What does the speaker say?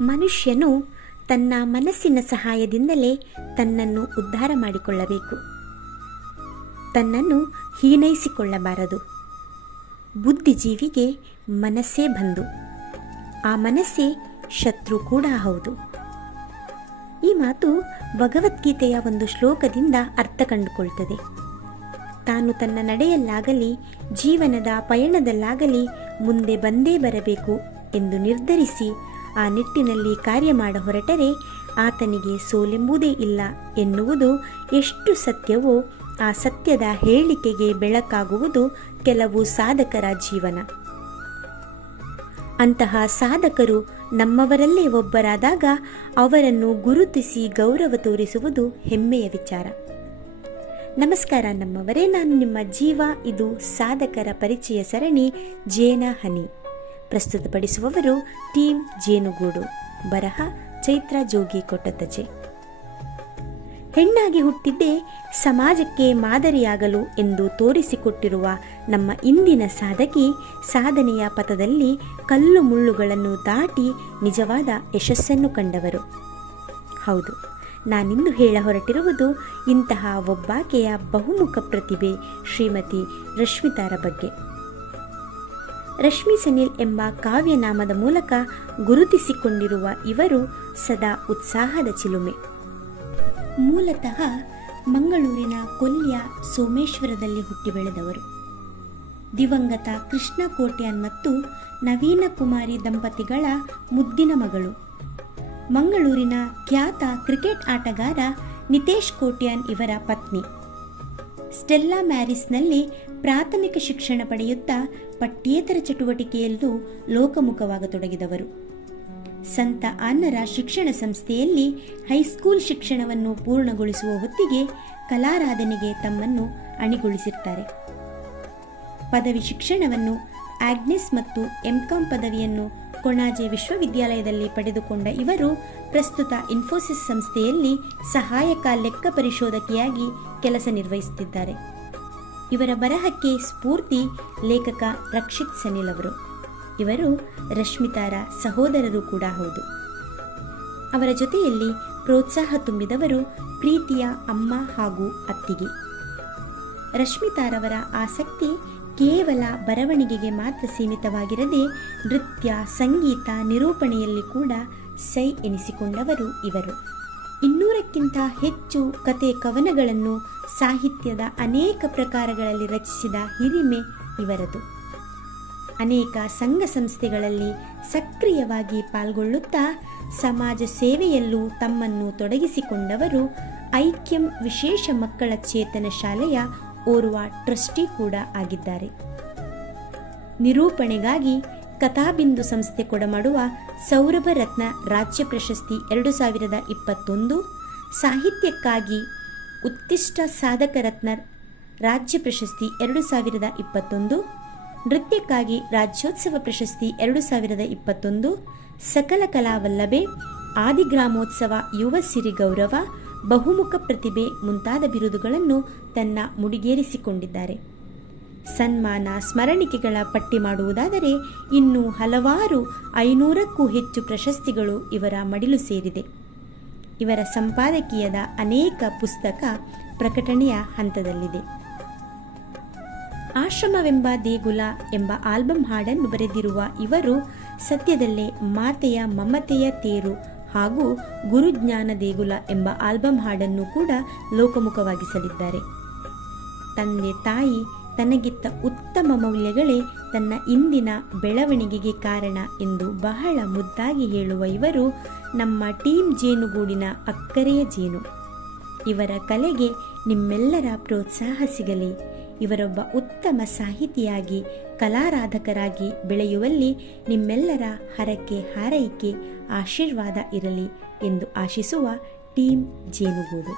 ಮನುಷ್ಯನು ತನ್ನ ಮನಸ್ಸಿನ ಸಹಾಯದಿಂದಲೇ ತನ್ನನ್ನು ಉದ್ಧಾರ ಮಾಡಿಕೊಳ್ಳಬೇಕು. ತನ್ನನ್ನು ಹೀನೈಸಿಕೊಳ್ಳಬಾರದು. ಬುದ್ಧಿಜೀವಿಗೆ ಮನಸ್ಸೇ ಬಂಧು, ಆ ಮನಸ್ಸೇ ಶತ್ರು ಕೂಡ ಹೌದು. ಈ ಮಾತು ಭಗವದ್ಗೀತೆಯ ಒಂದು ಶ್ಲೋಕದಿಂದ ಅರ್ಥ ಕಂಡುಕೊಳ್ತದೆ. ತಾನು ತನ್ನ ನಡೆಯಲ್ಲಾಗಲಿ ಜೀವನದ ಪಯಣದಲ್ಲಾಗಲಿ ಮುಂದೆ ಬಂದೇ ಬರಬೇಕು ಎಂದು ನಿರ್ಧರಿಸಿ ಆ ನಿಟ್ಟಿನಲ್ಲಿ ಕಾರ್ಯ ಮಾಡ ಹೊರಟರೆ ಆತನಿಗೆ ಸೋಲೆಂಬುದೇ ಇಲ್ಲ ಎನ್ನುವುದು ಎಷ್ಟು ಸತ್ಯವೋ ಆ ಸತ್ಯದ ಹೇಳಿಕೆಗೆ ಬೆಳಕಾಗುವುದು ಕೆಲವು ಸಾಧಕರ ಜೀವನ. ಅಂತಹ ಸಾಧಕರು ನಮ್ಮವರಲ್ಲೇ ಒಬ್ಬರಾದಾಗ ಅವರನ್ನು ಗುರುತಿಸಿ ಗೌರವ ತೋರಿಸುವುದು ಹೆಮ್ಮೆಯ ವಿಚಾರ. ನಮಸ್ಕಾರ ನಮ್ಮವರೇ, ನಾನು ನಿಮ್ಮ ಜೀವ. ಇದು ಸಾಧಕರ ಪರಿಚಯ ಸರಣಿ ಜೇನ ಹನಿ. ಪ್ರಸ್ತುತಪಡಿಸುವವರು ಟೀಮ್ ಜೇನುಗೂಡು. ಬರಹ ಚೈತ್ರ ಜೋಗಿ ಕೊಟ್ಟತಜೆ. ಹೆಣ್ಣಾಗಿ ಹುಟ್ಟಿದ್ದೇ ಸಮಾಜಕ್ಕೆ ಮಾದರಿಯಾಗಲು ಎಂದು ತೋರಿಸಿಕೊಟ್ಟಿರುವ ನಮ್ಮ ಇಂದಿನ ಸಾಧಕಿ ಸಾಧನೆಯ ಪಥದಲ್ಲಿ ಕಲ್ಲು ಮುಳ್ಳುಗಳನ್ನು ದಾಟಿ ನಿಜವಾದ ಯಶಸ್ಸನ್ನು ಕಂಡವರು. ಹೌದು, ನಾನಿಂದು ಹೇಳ ಹೊರಟಿರುವುದು ಇಂತಹ ಒಬ್ಬಾಕೆಯ ಬಹುಮುಖ ಪ್ರತಿಭೆ ಶ್ರೀಮತಿ ರಶ್ಮಿತಾರ ಬಗ್ಗೆ. ರಶ್ಮಿ ಸನಿಲ್ ಎಂಬ ಕಾವ್ಯನಾಮದ ಮೂಲಕ ಗುರುತಿಸಿಕೊಂಡಿರುವ ಇವರು ಸದಾ ಉತ್ಸಾಹದ ಚಿಲುಮೆ. ಮೂಲತಃ ಮಂಗಳೂರಿನ ಕೊಲ್ಯ ಸೋಮೇಶ್ವರದಲ್ಲಿ ಹುಟ್ಟಿ ಬೆಳೆದವರು. ದಿವಂಗತ ಕೃಷ್ಣ ಕೋಟ್ಯಾನ್ ಮತ್ತು ನವೀನ ಕುಮಾರಿ ದಂಪತಿಗಳ ಮುದ್ದಿನ ಮಗಳು. ಮಂಗಳೂರಿನ ಖ್ಯಾತ ಕ್ರಿಕೆಟ್ ಆಟಗಾರ ನಿತೇಶ್ ಕೋಟ್ಯಾನ್ ಇವರ ಪತ್ನಿ. ಸ್ಟೆಲ್ಲಾ ಮ್ಯಾರಿಸ್ನಲ್ಲಿ ಪ್ರಾಥಮಿಕ ಶಿಕ್ಷಣ ಪಡೆಯುತ್ತಾ ಪಠ್ಯೇತರ ಚಟುವಟಿಕೆಯಲ್ಲೂ ಲೋಕಮುಖವಾಗತೊಡಗಿದವರು. ಸಂತ ಆನ್ನರ ಶಿಕ್ಷಣ ಸಂಸ್ಥೆಯಲ್ಲಿ ಹೈಸ್ಕೂಲ್ ಶಿಕ್ಷಣವನ್ನು ಪೂರ್ಣಗೊಳಿಸುವ ಹೊತ್ತಿಗೆ ಕಲಾರಾಧನೆಗೆ ತಮ್ಮನ್ನು ಅಣಿಗೊಳಿಸಿರ್ತಾರೆ. ಪದವಿ ಶಿಕ್ಷಣವನ್ನು ಆಗ್ನೆಸ್ ಮತ್ತು ಎಂಕಾಂ ಪದವಿಯನ್ನು ಕೊಣಾಜೆ ವಿಶ್ವವಿದ್ಯಾಲಯದಲ್ಲಿ ಪಡೆದುಕೊಂಡ ಇವರು ಪ್ರಸ್ತುತ ಇನ್ಫೋಸಿಸ್ ಸಂಸ್ಥೆಯಲ್ಲಿ ಸಹಾಯಕ ಲೆಕ್ಕ ಪರಿಶೋಧಕಿಯಾಗಿ ಕೆಲಸ ನಿರ್ವಹಿಸುತ್ತಿದ್ದಾರೆ. ಇವರ ಬರಹಕ್ಕೆ ಸ್ಫೂರ್ತಿ ಲೇಖಕ ರಕ್ಷಿತ್ ಸನಿಲ್ ಅವರು. ಇವರು ರಶ್ಮಿತಾರ ಸಹೋದರರು ಕೂಡ ಹೌದು. ಅವರ ಜೊತೆಯಲ್ಲಿ ಪ್ರೋತ್ಸಾಹ ತುಂಬಿದವರು ಪ್ರೀತಿಯ ಅಮ್ಮ ಹಾಗೂ ಅತ್ತಿಗೆ. ರಶ್ಮಿತಾರವರ ಆಸಕ್ತಿ ಕೇವಲ ಬರವಣಿಗೆಗೆ ಮಾತ್ರ ಸೀಮಿತವಾಗಿರದೆ ನೃತ್ಯ, ಸಂಗೀತ, ನಿರೂಪಣೆಯಲ್ಲಿ ಕೂಡ ಸೈ ಎನಿಸಿಕೊಂಡವರು ಇವರು. 200ಕ್ಕಿಂತ ಹೆಚ್ಚು ಕತೆ ಕವನಗಳನ್ನು ಸಾಹಿತ್ಯದ ಅನೇಕ ಪ್ರಕಾರಗಳಲ್ಲಿ ರಚಿಸಿದ ಹಿರಿಮೆ ಇವರದು. ಅನೇಕ ಸಂಘ ಸಂಸ್ಥೆಗಳಲ್ಲಿ ಸಕ್ರಿಯವಾಗಿ ಪಾಲ್ಗೊಳ್ಳುತ್ತಾ ಸಮಾಜ ಸೇವೆಯಲ್ಲೂ ತಮ್ಮನ್ನು ತೊಡಗಿಸಿಕೊಂಡವರು. ಐಕ್ಯಂ ವಿಶೇಷ ಮಕ್ಕಳ ಚೇತನ ಶಾಲೆಯ ಓರ್ವ ಟ್ರಸ್ಟಿ ಕೂಡ ಆಗಿದ್ದಾರೆ. ನಿರೂಪಣೆಗಾಗಿ ಕಥಾಬಿಂದು ಸಂಸ್ಥೆ ಕೊಡಮಾಡುವ ಸೌರಭ ರತ್ನ ರಾಜ್ಯ ಪ್ರಶಸ್ತಿ 2021, ಸಾಹಿತ್ಯಕ್ಕಾಗಿ ಉತ್ತಿಷ್ಟ ಸಾಧಕ ರತ್ನ ರಾಜ್ಯ ಪ್ರಶಸ್ತಿ 2021, ನೃತ್ಯಕ್ಕಾಗಿ ರಾಜ್ಯೋತ್ಸವ ಪ್ರಶಸ್ತಿ 2021, ಸಕಲ ಕಲಾವಲ್ಲಭೆ, ಆದಿಗ್ರಾಮೋತ್ಸವ ಯುವ ಸಿರಿ ಗೌರವ, ಬಹುಮುಖ ಪ್ರತಿಭೆ ಮುಂತಾದ ಬಿರುದುಗಳನ್ನು ತನ್ನ ಮುಡಿಗೇರಿಸಿಕೊಂಡಿದ್ದಾರೆ. ಸನ್ಮಾನ ಸ್ಮರಣಿಕೆಗಳ ಪಟ್ಟಿ ಮಾಡುವುದಾದರೆ ಇನ್ನೂ ಹಲವಾರು 500ಕ್ಕೂ ಹೆಚ್ಚು ಪ್ರಶಸ್ತಿಗಳು ಇವರ ಮಡಿಲು ಸೇರಿದೆ. ಇವರ ಸಂಪಾದಕೀಯದ ಅನೇಕ ಪುಸ್ತಕ ಪ್ರಕಟಣೆಯ ಹಂತದಲ್ಲಿದೆ. ಆಶ್ರಮವೆಂಬ ದೇಗುಲ ಎಂಬ ಆಲ್ಬಂ ಹಾಡನ್ನು ಬರೆದಿರುವ ಇವರು ಸದ್ಯದಲ್ಲೇ ಮಾತೆಯ ಮಮತೆಯ ತೇರು ಹಾಗೂ ಗುರುಜ್ಞಾನ ದೇಗುಲ ಎಂಬ ಆಲ್ಬಂ ಹಾಡನ್ನು ಕೂಡ ಲೋಕಮುಖವಾಗಿಸಲಿದ್ದಾರೆ. ತಂದೆ ತಾಯಿ ತನಗಿತ್ತ ಉತ್ತಮ ಮೌಲ್ಯಗಳೇ ತನ್ನ ಇಂದಿನ ಬೆಳವಣಿಗೆಗೆ ಕಾರಣ ಎಂದು ಬಹಳ ಮುದ್ದಾಗಿ ಹೇಳುವ ಇವರು ನಮ್ಮ ಟೀಮ್ ಜೇನುಗೂಡಿನ ಅಕ್ಕರೆಯ ಜೇನು. ಇವರ ಕಲೆಗೆ ನಿಮ್ಮೆಲ್ಲರ ಪ್ರೋತ್ಸಾಹ ಸಿಗಲಿ. ಇವರೊಬ್ಬ ಉತ್ತಮ ಸಾಹಿತಿಯಾಗಿ ಕಲಾರಾಧಕರಾಗಿ ಬೆಳೆಯುವಲ್ಲಿ ನಿಮ್ಮೆಲ್ಲರ ಹರಕೆ ಹಾರೈಕೆ ಆಶೀರ್ವಾದ ಇರಲಿ ಎಂದು ಆಶಿಸುವ ಟೀಮ್ ಜೇನುಗೂಡು.